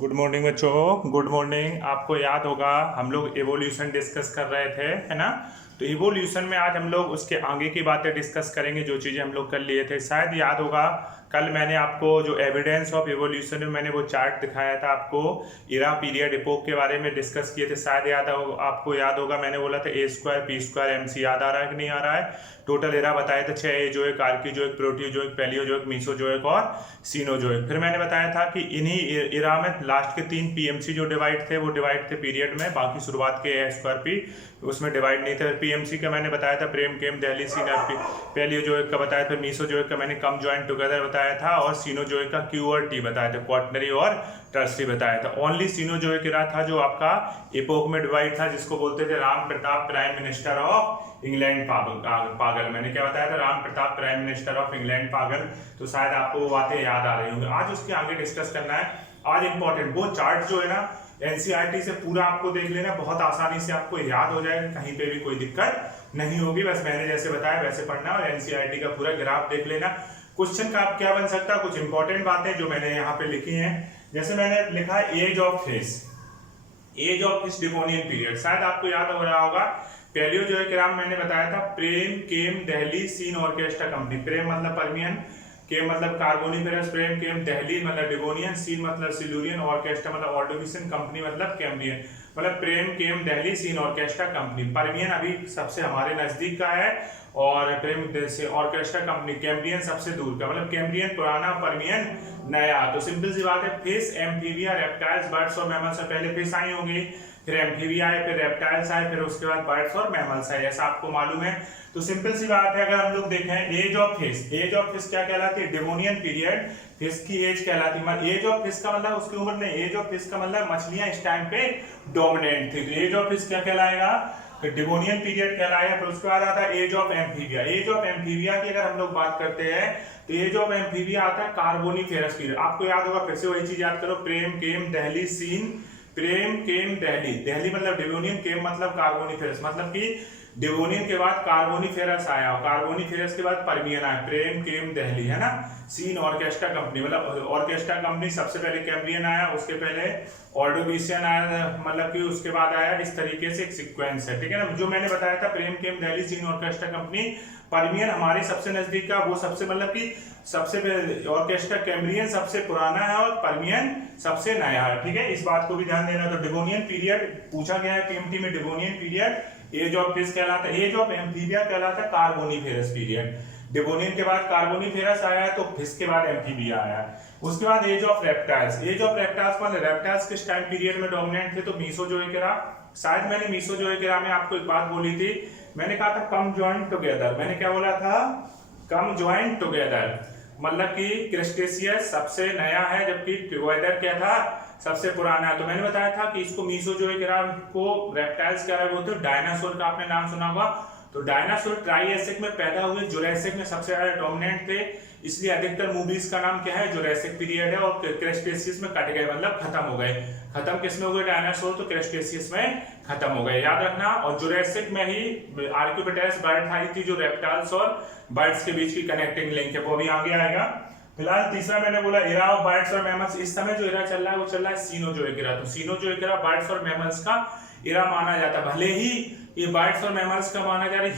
Good morning बच्चों, good morning. आपको याद होगा हम लोग एवोल्यूशन डिस्कस कर रहे थे, है ना। तो इवोल्यूशन में आज हम लोग उसके आगे की बातें डिस्कस करेंगे, जो चीज़ें हम लोग कर लिए थे। शायद याद होगा कल मैंने आपको जो एविडेंस ऑफ इवोल्यूशन में मैंने वो चार्ट दिखाया था आपको, इरा पीरियड एपोक के बारे में डिस्कस किए थे। शायद आपको याद होगा मैंने बोला था a square p square M C. याद आ रहा है कि नहीं आ रहा है। टोटल एरा बताए थे 6 एजोइक, आर्कियोजोइक, प्रोटियोजोइक, पैलियोजोइक, मीसोजोइक और सीनोजोइक। फिर मैंने बताया था कि इन्हीं एरा में लास्ट के 3 पीएमसी जो डिवाइड थे वो डिवाइड थे पीरियड में, बाकी शुरुआत के ए स्क्वायर पी उसमें डिवाइड नहीं थे। पीएमसी का मैंने बताया था प्रेम केम दहली सीना, पैलियोजोइक का बताया था, मीसोजोइक का मैंने कम ज्वाइंट टुगेदर बताया था, और सीनोजोइक का क्यू और टी बताया था, क्वाटनरी और टर्सरी बताया था। ओनली सीनोजोइक एरा था जो आपका एपोक में डिवाइड था, जिसको बोलते थे Ram Pratap prime minister of England पागल। मैंने क्या बताया था? Ram Pratap prime minister of England पागल। तो शायद आपको वो बातें याद आ रही होंगी। आज उसके आगे डिस्कस करना है। आज इंपॉर्टेंट वो चार्ट जो है ना एनसीईआरटी से पूरा आपको देख लेना, बहुत आसानी से आपको याद हो जाएगा, कहीं पे भी कोई दिक्कत नहीं होगी। बस मैंने जैसे बताया वैसे पढ़ना और एनसीईआरटी का पूरा ग्राफ देख लेना। क्वेश्चन का आप क्या बन सकता है, कुछ इंपॉर्टेंट बातें जो मैंने यहाँ पे लिखी हैं। जैसे मैंने लिखा age of fish, age of fish Devonian period. शायद आपको याद हो रहा होगा पैलियोजोइक एरा मैंने बताया था प्रेम केम दहली सीन ऑर्केस्ट्रा कंपनी। प्रेम मतलब पर्मियन, केम मतलब कार्बोनिफेरस, प्रेम केम दहली मतलब डिवोनियन, सीन मतलब सिल्यूरियन, ऑर्केस्ट्रा मतलब ऑर्डोविशियन, कंपनी मतलब कैम्ब्रियन। मतलब प्रेम केम Delhi scene orchestra company. Permian अभी सबसे हमारे नजदीक का है और प्रेम से ऑर्केस्ट्रा कंपनी कैम्ब्रियन सबसे दूर का। मतलब कैम्ब्रियन पुराना, पर्मियन नया। तो सिंपल सी बात है, फिश, एम्फीबिया, रेप्टाइल्स, बर्ड्स और मैमल्स से पहले फिश आई होंगी, फिर एम्फीबिया आए, फिर रेप्टाइल्स आए, फिर उसके बाद बर्ड्स और मैमल्स आए, ऐसा आपको मालूम है। तो सिंपल सी बात है, अगर हम लोग देखें age of fish, age of fish क्या कहलाती है? डिवोनियन पीरियड फिश की एज कहलाती है। एज ऑफ फिश का मतलब उसकी उम्र नहीं, एज ऑफ फिश का मतलब मछलियां इस टाइम पे डोमिनेंट थी। तो एज ऑफ फिश क्या कहलाएगा? डिवोनियन पीरियड कहलाएगा। फिर उसके बाद आता है age of amphibia. Age of amphibia की अगर हम लोग बात करते हैं तो एज ऑफ एम्फीबिया आता है कार्बोनिफेरस पीरियड। आपको याद होगा, फिर से वही चीज याद करो, प्रेम केम दहली सीन, प्रेम केम दहली, दहली मतलब डिवोनियन, केम मतलब कार्बोनिफेरस, मतलब कि डिवोनियन के बाद कार्बोनिफेरस आया और कार्बोनिफेरस के बाद पर्मियन आया, प्रेम केम दहली, है ना। सीन ऑर्केस्ट्रा कंपनी, मतलब ऑर्केस्ट्रा कंपनी सबसे पहले कैम्ब्रियन आया, उसके पहले ऑर्डोविशियन आया, मतलब कि उसके बाद आया। इस तरीके से एक सीक्वेंस है, ठीक है ना। जो मैंने बताया था प्रेम केम Delhi scene orchestra company, Permian हमारे सबसे नजदीक का, वो सबसे मतलब कि सबसे ऑर्केस्ट्रा कैम्ब्रियन सबसे पुराना है और पर्मियन सबसे नया है, ठीक है। इस बात को भी ध्यान देना। तो डिवोनियन पीरियड पूछा गया है पीएमटी में, Devonian period age of fish कहलाता है, एज ऑफ एम्फीबिया कहलाता है कार्बोनिफेरस पीरियड। डिवोनियन के बाद कार्बोनिफेरस आया है, तो फिश के बाद एम्फीबिया आया है। उसके बाद age of reptiles, age of reptiles मतलब रेप्टाइल्स किस टाइम पीरियड में डोमिनेंट थे? तो मीसोजोइक एरा। शायद मैंने मीसोजोइक एरा में आपको एक बात बोली थी, मैंने कहा था कम ज्वाइंट टुगेदर। मैंने क्या बोला था? कम ज्वाइंट टुगेदर, मतलब कि क्रेस्टेशियस सबसे नया है जबकि टुगेदर क्या था? सबसे पुराना है। तो मैंने बताया था कि इसको मीसोजोइक एरा को रेप्टाइल्स क्या बोलते हैं? डायनासोर का आपने नाम सुना होगा। तो डायनासोर ट्राइएसिक में पैदा हुए, जुरासिक में सबसे ज्यादा डोमिनेंट थे, इसलिए अधिकतर मूवीज का नाम क्या है? जुरासिक पीरियड है। और क्रेस्टेशियस में कट गए, मतलब खत्म हो गए। खत्म किसमें हो गए? डायनासोर। तो क्रेस्टेशियस में खत्म हो गए, याद रखना। और जुरासिक में ही आर्क्योपेटेरस बर्ड आई थी, जो रेप्टाइल्स और बर्ड्स के बीच की कनेक्टिंग लिंक है, वो भी आगे आएगा। फिलहाल तीसरा मैंने बोला एरा ऑफ बर्ड्स और मैमल्स। इस समय जो एरा चल रहा है वो चल रहा है सीनोजोइक एरा। तो सीनोजोइक एरा बर्ड्स और मैमल्स का एरा माना जाता है। भले ही ये बर्ड्स और मैमल्स का माना जा रहा है,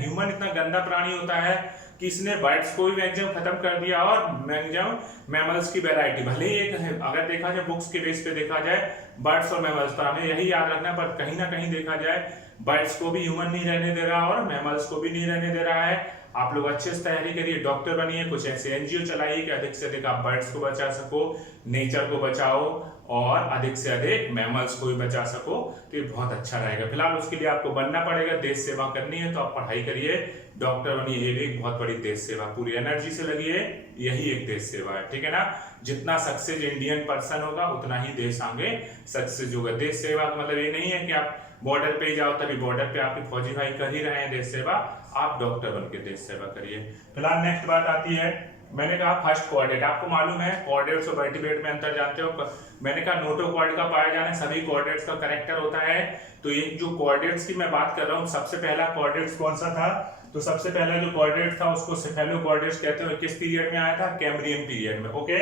ह्यूमन इतना गंदा प्राणी होता है कि इसने बर्ड्स को भी मैक्सिमम खत्म कर दिया और मैक्सिमम मैमल्स की वैरायटी भले ही एक है। अगर देखा जाए बुक्स के बेस पे देखा जाए बर्ड्स और मैमल्स पर, हमें यही याद रखना। पर कहीं ना कहीं देखा जाए बर्ड्स को भी ह्यूमन नहीं रहने दे रहा और मैमल्स को भी नहीं रहने दे रहा है। आप लोग अच्छे से तैयारी करिए, डॉक्टर बनिए, कुछ ऐसे एनजीओ चलाइए कि अधिक से अधिक आप बर्ड्स को बचा सको, नेचर को बचाओ और अधिक से अधिक मैमल्स को भी बचा सको। तो ये बहुत अच्छा रहेगा। फिलहाल उसके लिए आपको बनना पड़ेगा, देश सेवा करनी है तो आप पढ़ाई करिए, डॉक्टर बनिए, ये भी एक बहुत बड़ी देश सेवा, पूरी एनर्जी से लगिए, यही एक देश सेवा है, ठीक है ना। जितना सक्सेस इंडियन पर्सन होगा उतना ही देश आगे सक्सेस होगा। देश सेवा का मतलब ये नहीं है कि आप बॉर्डर पे जाओ, तभी बॉर्डर पे आपके फौजी भाई कर ही रहे हैं देश सेवा, आप डॉक्टर बन के देश सेवा करिए। फिलहाल नेक्स्ट बात आती है, मैंने कहा फर्स्ट कोऑर्डिनेट। आपको मालूम है कोऑर्डिनेट्स और वर्टिब्रेट में अंतर जानते हो। मैंने कहा नोटोकॉर्ड का पाया जाना सभी कोऑर्डिनेट्स का करेक्टर होता है। तो ये जो कोऑर्डिनेट्स की मैं बात कर रहा हूँ, सबसे पहला कोऑर्डिनेट्स कौन सा था? तो सबसे पहला जो कोऑर्डिनेट था उसको सेफेलो कोऑर्डिनेट्स कहते हैं। किस पीरियड में आया था? कैम्ब्रियन पीरियड में, ओके।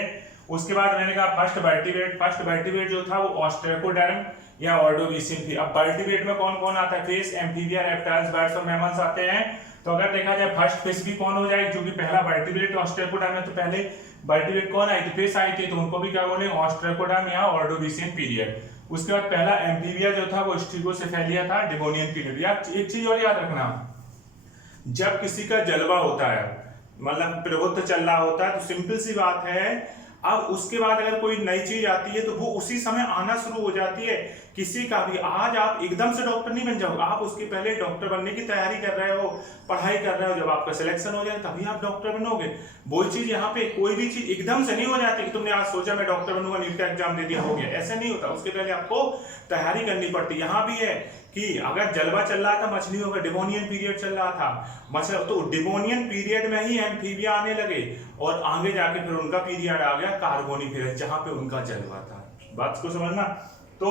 उसके बाद मैंने कहा फर्स्ट वर्टिब्रेट जो था वो ऑस्ट्रेकोडर्म या ऑर्डोविसिन थी। अब वर्टिब्रेट में कौन कौन आता है? फिश, एम्फीबिया, रेप्टाइल्स, बर्ड्स और मैमल्स आते हैं। तो अगर देखा जाए फर्स्ट फिश भी कौन हो जाएगी, जो कि पहला वर्टिब्रेट ऑस्ट्रेकोडर्म है, तो पहले वर्टिब्रेट कौन आई थी? फिश आई थी, तो उनको भी क्या बोले? ऑस्ट्रेकोडर्म या ऑर्डोविसिन पीरियड। उसके बाद पहला एम्फीबिया जो था वो स्ट्रिगोसेफेलिया था, डिवोनियन पीरियड। यार एक चीज और याद रखना, जब किसी का जलवा होता है, मतलब प्रभुत्व चल रहा होता है, तो सिंपल सी बात है, अब उसके बाद अगर कोई नई चीज आती है तो वो उसी समय आना शुरू हो जाती है। किसी का भी आज आप एकदम से डॉक्टर नहीं बन जाओगे, आप उसके पहले डॉक्टर बनने की तैयारी कर रहे हो, पढ़ाई कर रहे हो, जब आपका सिलेक्शन हो जाए तभी आप डॉक्टर बनोगे। वो चीज यहाँ पे कोई भी चीज एकदम से नहीं हो जाती कि तुमने आज सोचा मैं डॉक्टर बनूंगा, नीट का एग्जाम दे दिया हो गया, ऐसा नहीं होता। उसके पहले आपको तैयारी करनी पड़ती है। यहाँ भी है कि अगर जलवा चल रहा था मछलियों का, डिवोनियन पीरियड चल रहा था, तो डिवोनियन पीरियड में ही एम्फीबिया आने लगे और आगे जाके फिर उनका पीरियड आ गया कार्बोनिफेरस, जहां पे उनका जलवा था। बात को समझना। तो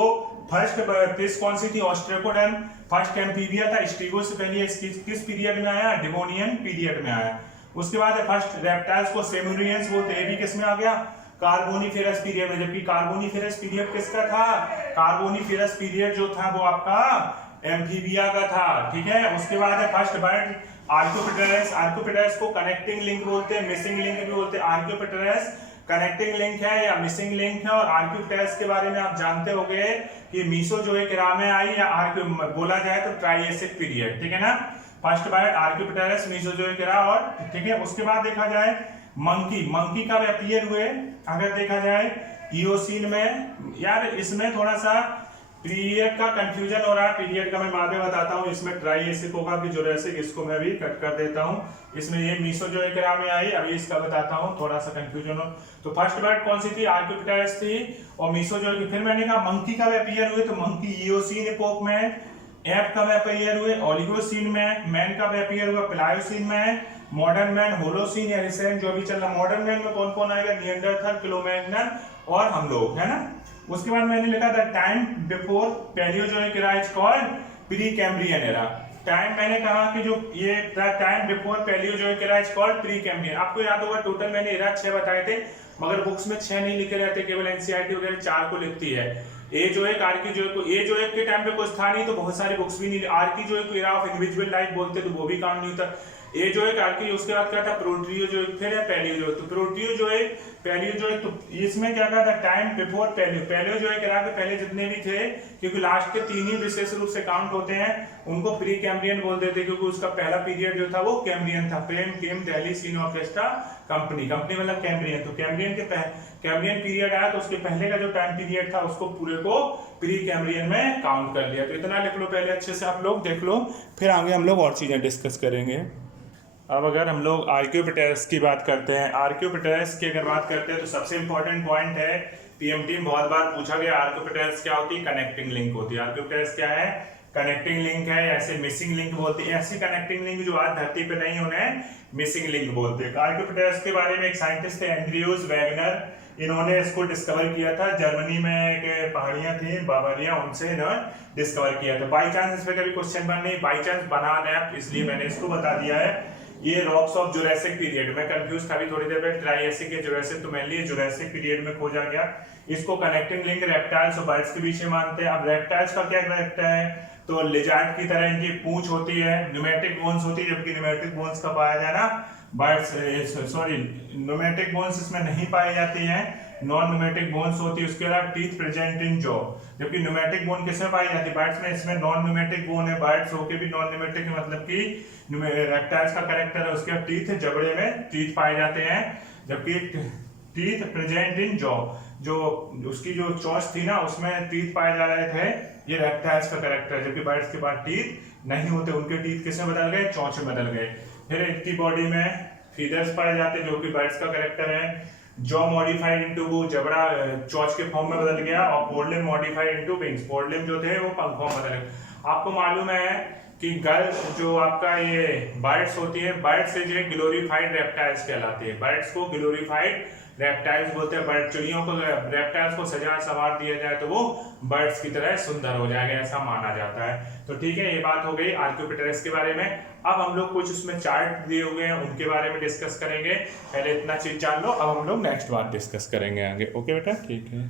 फर्स्ट फिश कौन सी थी? ऑस्ट्रेकोडर्म। फर्स्ट एम्फीबिया था स्ट्रिगोसेफेलिया, किस पीरियड में आया? डिवोनियन पीरियड में आया। उसके बाद फर्स्ट रेप्टाइल्स को सेमुरियंस बोलते हैं, ये भी किस में आ गया? कार्बोनिफेरस पीरियड में। जबकि कार्बोनिफेरस पीरियड किसका था? कार्बोनिफेरस पीरियड जो था वो आपका एम्फीबिया का था, ठीक है। उसके बाद है फर्स्ट बर्ड आर्कियोपेटेरस। आर्कियोपेटेरस को कनेक्टिंग लिंक बोलते हैं, मिसिंग लिंक भी बोलते हैं। आर्कियोपेटेरस कनेक्टिंग लिंक है या मिसिंग लिंक है। और आर्कियोपेटेरस के बारे में आप जानते होंगे कि मीसोजोइक एरा में आई, या बोला जाए तो ट्राइएसिक पीरियड, ठीक है ना। फर्स्ट बर्ड आर्कियोपेटेरस, मीसोजोइक एरा, और ठीक है। उसके बाद देखा जाए मंकी कब अपीयर हुए? अगर देखा जाए इओसीन में। यार इसमें थोड़ा सा पीरियड का कंफ्यूजन हो रहा है, पीरियड का मैं बाद में बताता हूँ। इसमें ट्राइएसिक होगा कि जुरासिक, इसको मैं भी कट कर देता हूँ। इसमें ये मीसोजोइक एरा में आई, अभी इसका बताता हूँ, थोड़ा सा कंफ्यूजन हो। तो फर्स्ट बर्ड कौन सी थी? आर्कियोपेटेरस थी। और मीसोजोइक, फिर मैंने कहा मंकी कब अपीयर हुए? तो मंकी इओसीन एपोक में। एप कब अपीयर हुए? ओलिगोसीन में। मैन कब अपीयर हुआ? प्लायोसीन में। मॉडर्न मैन होलोसीन या रिसेंट जो भी चल रहा। मॉडर्न मैन में कौन कौन आएगा? निएंडरथल, क्रो-मैग्नन और हम लोग, है ना। उसके बाद मैंने लिखा था time before Palaeozoic era is called pre Cambrian era. Time मैंने कहा कि जो ये time before Palaeozoic era is called pre Cambrian. आपको याद होगा टोटल मैंने एरा 6 बताए थे, मगर बुक्स में 6 नहीं लिखे रहते, केवल एनसीईआरटी वगैरह 4 को लिखती है। एजोइक, आर्कियोजोइक को, एजोइक के टाइम पे कुछ था नहीं तो बहुत सारी बुक्स भी नहीं। आर्कियोजोइक को एरा ऑफ इनविजिबल लाइफ बोलते तो वो भी काम नहीं होता। एजोइक, आर्की, उसके बाद क्या था? प्रोटियोजोइक, फिर है पैलियोजोइक। तो प्रोटियोजोइक, पैलियोजोइक, तो इसमें क्या कहा था? टाइम बिफोर पैलियोजोइक एरा के पहले जितने भी थे, क्योंकि लास्ट के 3 ही विशेष रूप से काउंट होते हैं, उनको प्री कैम्ब्रियन बोलते थे, क्योंकि उसका पहला पीरियड जो था वो कैम्ब्रियन था। प्रेम केम दिल्ली सीन ऑर्केस्ट्रा कंपनी मतलब कैम्ब्रियन। तो कैम्ब्रियन पीरियड आया तो उसके पहले का जो टाइम पीरियड था उसको पूरे को प्री कैम्ब्रियन में काउंट कर लिया। तो इतना लिख लो पहले, अच्छे से आप लोग देख लो, फिर आगे हम लोग और चीजें डिस्कस करेंगे। अब अगर हम लोग आर्कियोपेटेरस की बात करते हैं, आर्कियोपेटेरस की अगर बात करते हैं तो सबसे इंपॉर्टेंट पॉइंट है, पीएमटी में बहुत बार पूछा गया, आर्कियोपेटेरस क्या होती है? कनेक्टिंग लिंक होती है। आर्कियोपेटेरस क्या है? कनेक्टिंग लिंक है। ऐसे मिसिंग लिंक बोलते हैं, ऐसी कनेक्टिंग लिंक जो आज धरती पे नहीं उन्हें मिसिंग लिंक बोलते हैं। आर्कियोपेटेरस के बारे में एक साइंटिस्ट थे एंड्रयूज वैगनर, इन्होंने इसको डिस्कवर किया था। जर्मनी में एक पहाड़ियां थी बावरिया, उनसे इन्होंने डिस्कवर किया था। बाई चांस इस पर कभी क्वेश्चन बन नहीं, बाई चांस बना दें, इसलिए मैंने इसको बता दिया है। ये रॉक्स ऑफ जुरासिक पीरियड में, कंफ्यूज था भी थोड़ी देर में, ट्राइएसिक या जुरासिक, तो मेनली जुरासिक पीरियड में खोजा गया। इसको कनेक्टिंग लिंक रेप्टाइल्स और बर्ड्स के बीच में मानते हैं। अब रेप्टाइल्स का क्या करता है? तो लिजार्ड की तरह इनकी पूंछ होती है, न्यूमेटिक बोन्स होती है, जबकि न्यूमेटिक बोन्स का पाया जाना बर्ड्स, सॉरी न्यूमेटिक बोन्स इसमें नहीं पाई जाती हैं, नॉन न्यूमेटिक बोन्स होती है। उसके अलावा टीथ प्रेजेंट इन जॉ, जबकि न्यूमेटिक बोन किसमें पाई जाती है? बर्ड्स में। इसमें नॉन न्यूमेटिक बोन है, बर्ड्स होके भी नॉन न्यूमेटिक, मतलब कि रेप्टाइल्स का कैरेक्टर है उसके टीथ, जबड़े में टीथ पाए जाते हैं, जबकि टीथ प्रेजेंट इन जॉ, जो उसकी जो चोंच थी ना उसमें टीथ पाए जा रहे थे, ये रेप्टाइल्स का कैरेक्टर है। जबकि बर्ड्स के पास टीथ नहीं होते, उनके टीथ किसमें बदल गए? चोंच में बदल गए। फिर इनकी बॉडी में फीदर्स पाए जाते हैं, जो कि बर्ड्स का कैरेक्टर है। जॉ मॉडिफाइड इनटू, वो जबड़ा चोंच के फॉर्म में बदल गया, और पोर्टलिम मॉडिफाइड इनटू विंग्स, पोर्टलिम जो थे वो पंखों में बदल गए। आपको मालूम है कि गर्ल जो आपका ये बर्ड्स होती है, बर्ड से जो है ग्लोरीफाइड रेप्टाइल्स कहलाती है। बर्ड्स को ग्लोरीफाइड रेप्टाइल्स बोलते हैं। बर्ड चिड़ियों को, रेप्टाइल्स को सजा सवार दिया जाए तो वो बर्ड्स की तरह सुंदर हो जाएगा, ऐसा माना जाता है। तो ठीक है, ये बात हो गई आर्क्योपिटेरस के बारे में। अब हम लोग कुछ उसमें चार्ट दिए हुए हैं उनके बारे में डिस्कस करेंगे। पहले इतना चीज जान लो, अब हम लोग नेक्स्ट बात डिस्कस करेंगे आगे। ओके बेटा, ठीक है।